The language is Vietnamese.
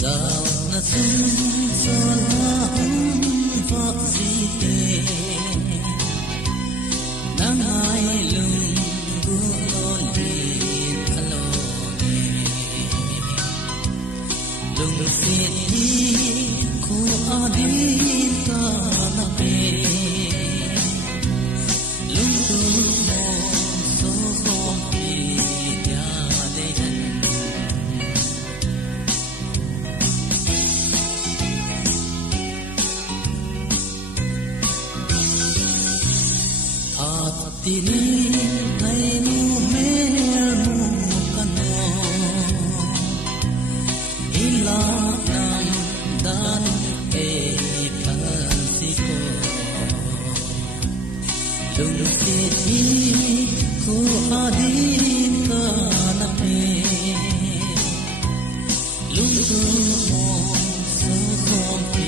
Sao na sun cho lắm vợ gì tê nắng ai lưng buồn đi thalo nè lưng xiết đi cô đi ta na pe lưng tu mo so phong đi ya de han tini nay mu mer mu kano ila nam dan e pansiko lung si ko adin kana pe lung tu mo so kom